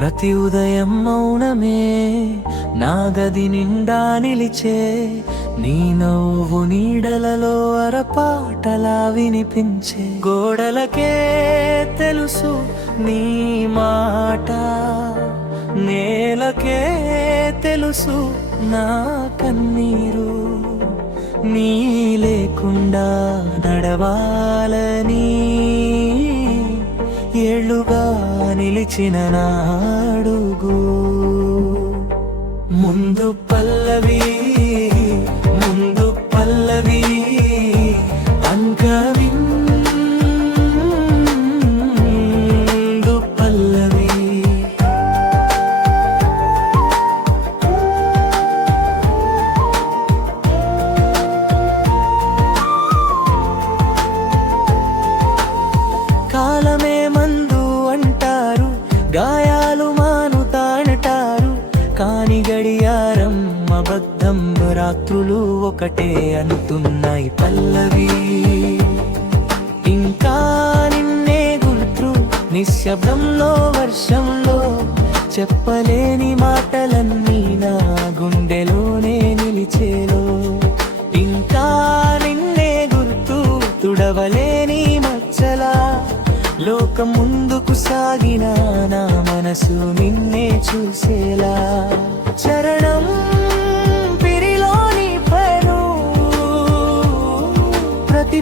ప్రతి ఉదయం మౌనమే నా గది నిండా నిలిచే నీ నవ్వు నీడలలో అరపాటలా వినిపించే గోడలకే తెలుసు నీ మాట నేలకే తెలుసు నా కన్నీరు. నీ లేకుండా నడవాలని ఏళ్ళుగా నిలిచిన నాడుగు. ముందు పల్లవి ముందు పల్లవి. కాని గడియారం అబద్ధం రాత్రులు ఒకటే అంటున్నాయి పల్లవి. ఇంకా నిన్నే గుర్తు నిశ్శబ్దంలో వర్షంలో చెప్పలేని మాటలన్నీ నా గుండెలోనే నిలిచేలో. ఇంకా నిన్నే గుర్తు తుడవలేని మచ్చలా లోకం ముందుకు సాగిన నా మనసు నిన్నే చూసేలా. చరణం పిరిలోని పరు ప్రతి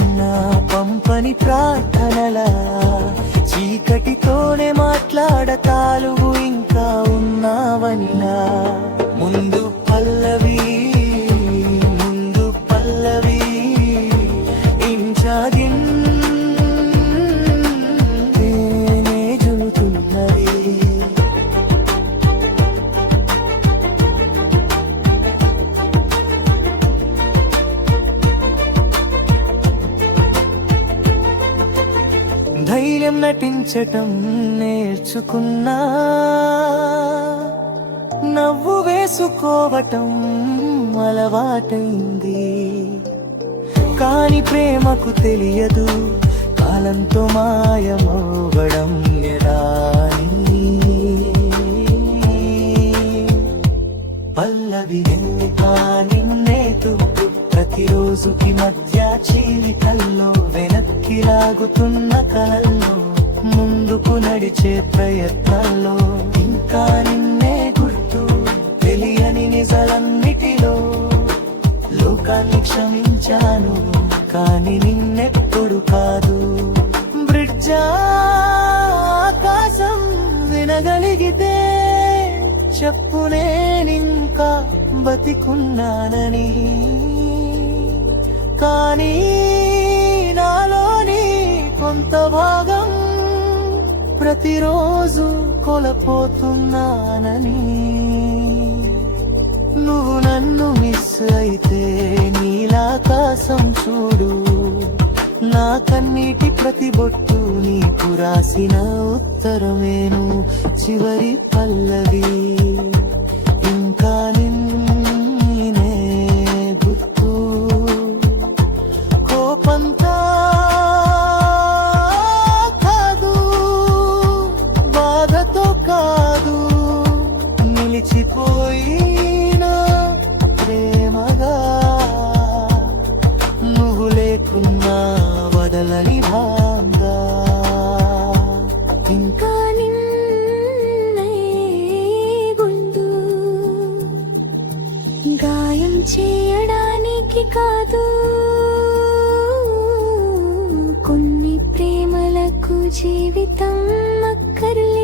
ఉన్నా పంపని ప్రార్థనలా చీకటితోనే మాట్లాడతాలుగు ఇంకా ఉన్నావనిలా. ధైర్యం నటించటం నేర్చుకున్నా? నవ్వు వేసుకోవటం అలవాటైంది. కాని ప్రేమకు తెలియదు కాలంతో మాయమవ్వడం ఎలా పల్లవి నిన్నుగా నిన్నే తుప్పు ప్రతిరోజుకి మధ్య చీలికల్లో వెనక్కి లాగుతున్న కలల్లో ముందుకు నడిచే ప్రయత్నాల్లో ఇంకా నిన్నే గుర్తు తెలియని నిజలన్నిటిలో లోకాన్ని క్షమించాను కాని నిన్నెప్పుడు కాదు. బ్రిడ్జా ఆకాశం వినగలిగితే చెప్పునే నింకా బతికున్నానని. కానీ నాలోని కొంత భాగం ప్రతిరోజు కొలపోతున్నానని. నువ్వు నన్ను మిస్ అయితే నీలాకాశం చూడు. నా కన్నీటి ప్రతి బొట్టు నీకు రాసిన ఉత్తరమేను. చివరి పల్లవి కోపంతా కాదు బాధతో కాదు నిలిచిపోయిన ప్రేమగా నువ్వు లేకున్నా వదలని భాంగా ఇంకా ఇంకా గుండు గాయం చేయడానికి కాదు. జీవితం అక్కర్లే.